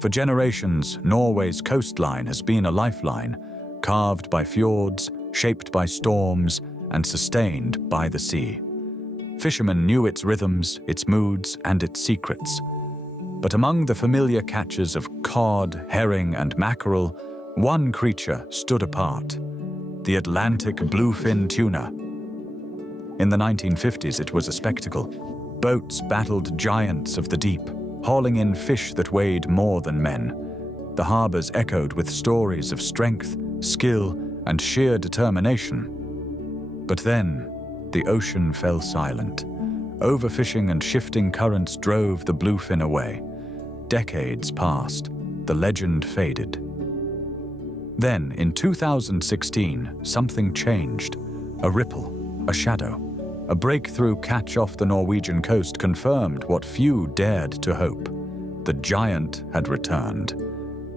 For generations, Norway's coastline has been a lifeline, carved by fjords, shaped by storms, and sustained by the sea. Fishermen knew its rhythms, its moods, and its secrets. But among the familiar catches of cod, herring, and mackerel, one creature stood apart: the Atlantic bluefin tuna. In the 1950s, it was a spectacle. Boats battled giants of the deep, hauling in fish that weighed more than men. The harbors echoed with stories of strength, skill, and sheer determination. But then, the ocean fell silent. Overfishing and shifting currents drove the bluefin away. Decades passed. The legend faded. Then, in 2016, something changed. A ripple, a shadow. A breakthrough catch off the Norwegian coast confirmed what few dared to hope. The giant had returned.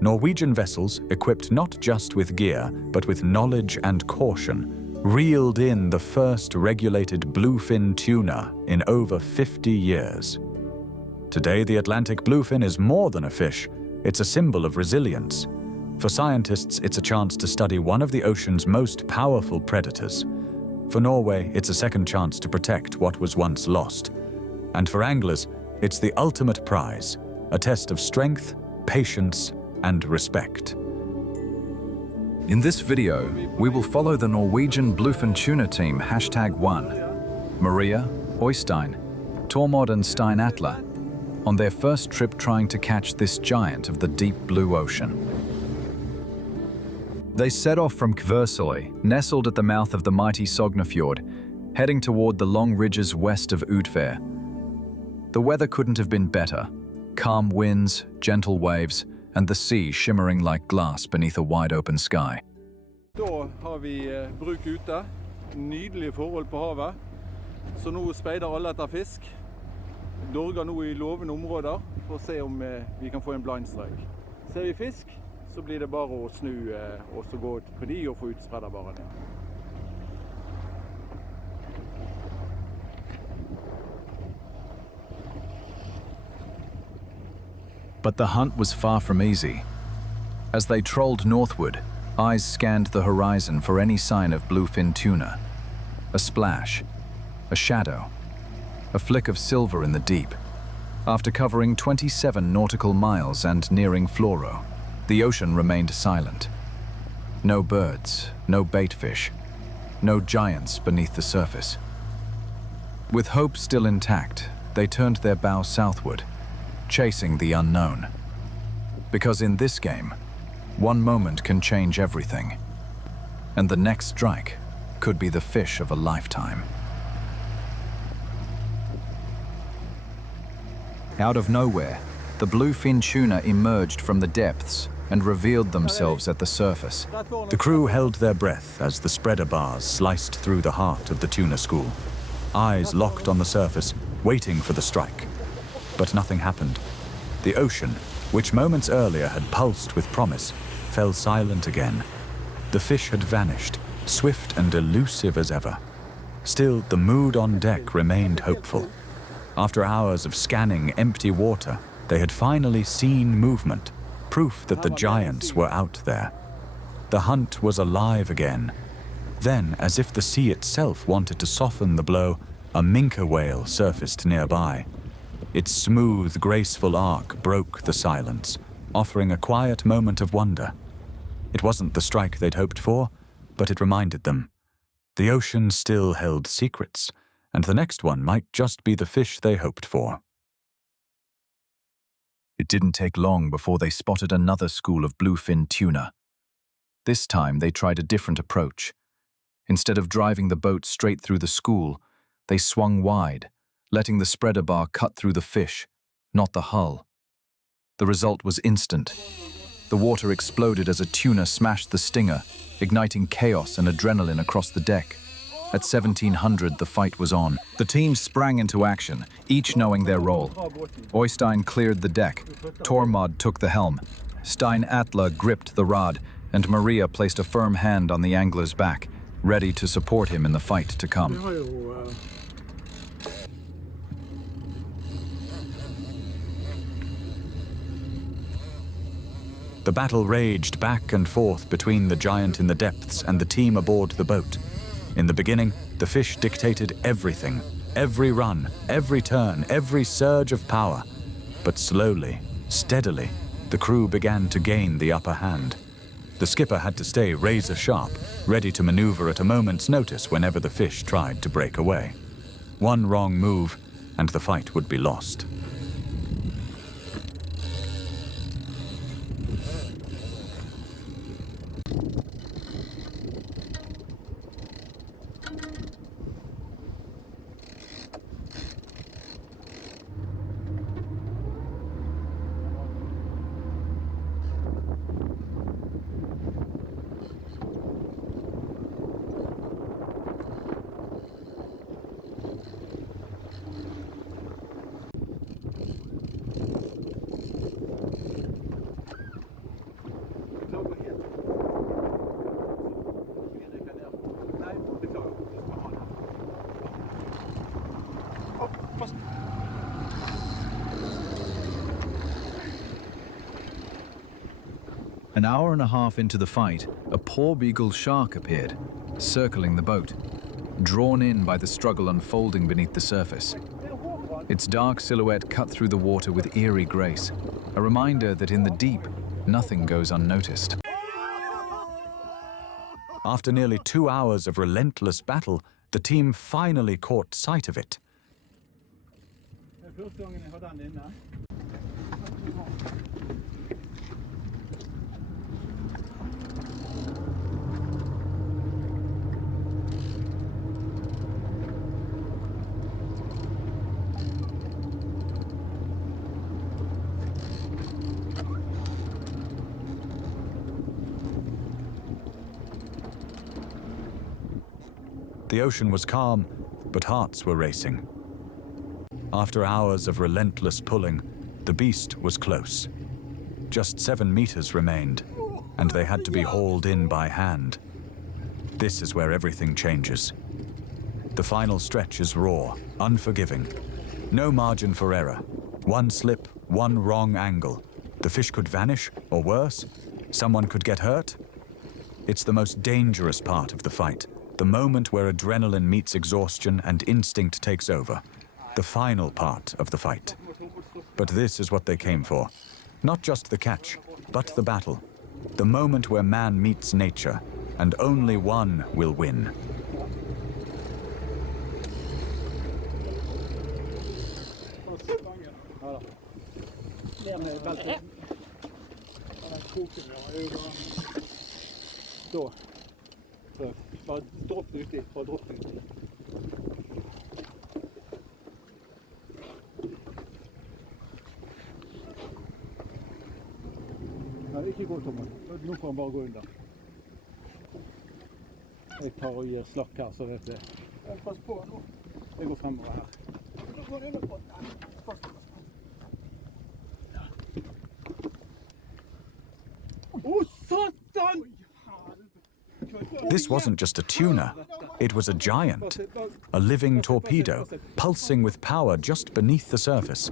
Norwegian vessels, equipped not just with gear, but with knowledge and caution, reeled in the first regulated bluefin tuna in over 50 years. Today, the Atlantic bluefin is more than a fish. It's a symbol of resilience. For scientists, it's a chance to study one of the ocean's most powerful predators. For Norway, it's a second chance to protect what was once lost. And for anglers, it's the ultimate prize, a test of strength, patience, and respect. In this video, we will follow the Norwegian Bluefin Tuna Team #1, Maria, Øystein, Tormod and Stein Atle, on their first trip trying to catch this giant of the deep blue ocean. They set off from Kværsøy, nestled at the mouth of the mighty Sognefjord, heading toward the long ridges west of Utøya. The weather couldn't have been better. Calm winds, gentle waves, and the sea shimmering like glass beneath a wide-open sky. Da har vi bruk ute. Nydelige forhold på havet. Så nå speider alle etter fisk. Dorger nå i lovende områder for å se om vi kan få en blind strike. Ser vi fisk, så blir det bare å snu og så gå på de og få ut spredderbarene. But the hunt was far from easy. As they trolled northward, eyes scanned the horizon for any sign of bluefin tuna. A splash, a shadow, a flick of silver in the deep. After covering 27 nautical miles and nearing Florø, the ocean remained silent. No birds, no bait fish, no giants beneath the surface. With hope still intact, they turned their bow southward, chasing the unknown. Because in this game, one moment can change everything, and the next strike could be the fish of a lifetime. Out of nowhere, the bluefin tuna emerged from the depths and revealed themselves at the surface. The crew held their breath as the spreader bars sliced through the heart of the tuna school. Eyes locked on the surface, waiting for the strike. But nothing happened. The ocean, which moments earlier had pulsed with promise, fell silent again. The fish had vanished, swift and elusive as ever. Still, the mood on deck remained hopeful. After hours of scanning empty water, they had finally seen movement, proof that the giants were out there. The hunt was alive again. Then, as if the sea itself wanted to soften the blow, a minke whale surfaced nearby. Its smooth, graceful arc broke the silence, offering a quiet moment of wonder. It wasn't the strike they'd hoped for, but it reminded them. The ocean still held secrets, and the next one might just be the fish they hoped for. It didn't take long before they spotted another school of bluefin tuna. This time they tried a different approach. Instead of driving the boat straight through the school, they swung wide, letting the spreader bar cut through the fish, not the hull. The result was instant. The water exploded as a tuna smashed the stinger, igniting chaos and adrenaline across the deck. At 1700, the fight was on. The team sprang into action, each knowing their role. Øystein cleared the deck, Tormod took the helm, Stein Atle gripped the rod, and Maria placed a firm hand on the angler's back, ready to support him in the fight to come. The battle raged back and forth between the giant in the depths and the team aboard the boat. In the beginning, the fish dictated everything, every run, every turn, every surge of power. But slowly, steadily, the crew began to gain the upper hand. The skipper had to stay razor sharp, ready to maneuver at a moment's notice whenever the fish tried to break away. One wrong move, and the fight would be lost. An hour and a half into the fight, a porbeagle shark appeared, circling the boat, drawn in by the struggle unfolding beneath the surface. Its dark silhouette cut through the water with eerie grace, a reminder that in the deep, nothing goes unnoticed. After nearly 2 hours of relentless battle, the team finally caught sight of it. The ocean was calm, but hearts were racing. After hours of relentless pulling, the beast was close. Just 7 meters remained, and they had to be hauled in by hand. This is where everything changes. The final stretch is raw, unforgiving. No margin for error. One slip, one wrong angle. The fish could vanish, or worse, someone could get hurt. It's the most dangerous part of the fight. The moment where adrenaline meets exhaustion and instinct takes over. The final part of the fight. But this is what they came for. Not just the catch, but the battle. The moment where man meets nature, and only one will win. Bare dropp det uti. Bare dropp det uti. Nei, ikke gå, Thomas. Nå får han bare gå under. Jeg tar og gir slakk her, så vet jeg. Pass på nå. Jeg går fremover her. Nå går det under på den. Pass på. Å, satan! This wasn't just a tuna, it was a giant, a living torpedo, pulsing with power just beneath the surface.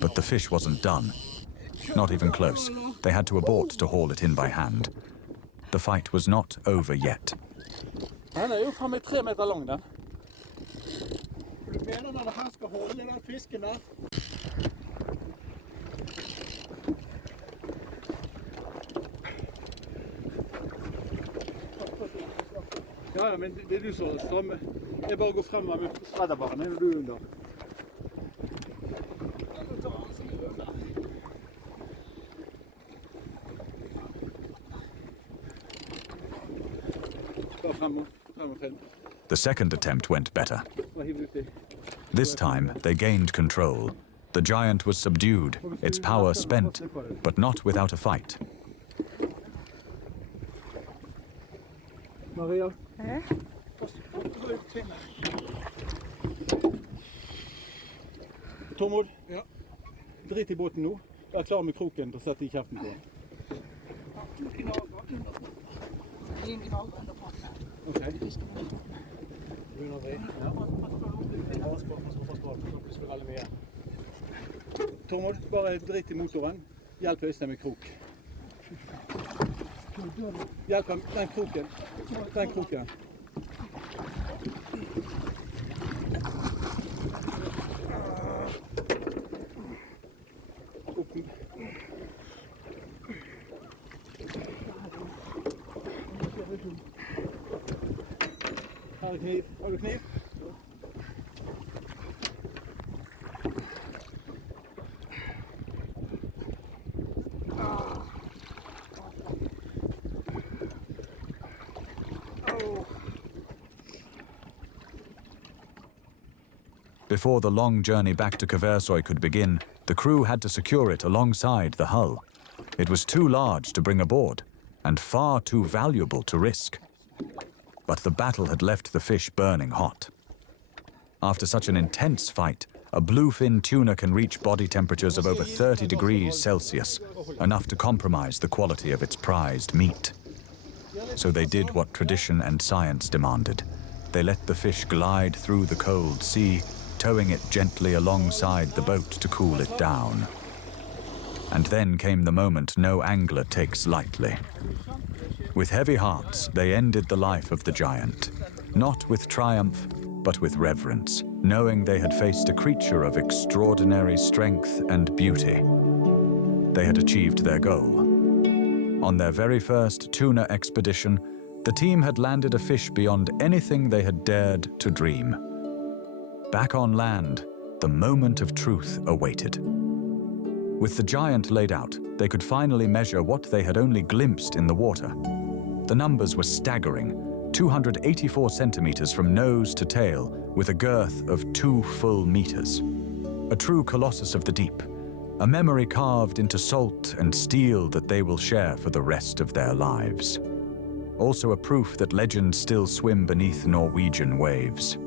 But the fish wasn't done. Not even close. They had to abort to haul it in by hand. The fight was not over yet. Den jo framme 3 meter lang, den. Du mener når det her skal holde den fisken der? Ja, men det du som strammer. Jeg bare går frem med svedderbaren, er du under? Bare frem og film. The second attempt went better. This time, they gained control. The giant was subdued, its power spent, but not without a fight. Maria? Tormod, Ja. drit I båten nå. Vær klar med kroken til å sette I kjeften på den. Ok. Tormod, bare drit I motoren. Hjelp Øystein med krok. Hjelp ham, den kroken. Den kroken. Her er kniv. Har du kniv? Before the long journey back to Kværsøy could begin, the crew had to secure it alongside the hull. It was too large to bring aboard, and far too valuable to risk. But the battle had left the fish burning hot. After such an intense fight, a bluefin tuna can reach body temperatures of over 30 degrees Celsius, enough to compromise the quality of its prized meat. So they did what tradition and science demanded. They let the fish glide through the cold sea, towing it gently alongside the boat to cool it down. And then came the moment no angler takes lightly. With heavy hearts, they ended the life of the giant, not with triumph, but with reverence, knowing they had faced a creature of extraordinary strength and beauty. They had achieved their goal. On their very first tuna expedition, the team had landed a fish beyond anything they had dared to dream. Back on land, the moment of truth awaited. With the giant laid out, they could finally measure what they had only glimpsed in the water. The numbers were staggering, 284 centimeters from nose to tail, with a girth of 2 full meters. A true colossus of the deep, a memory carved into salt and steel that they will share for the rest of their lives. Also a proof that legends still swim beneath Norwegian waves.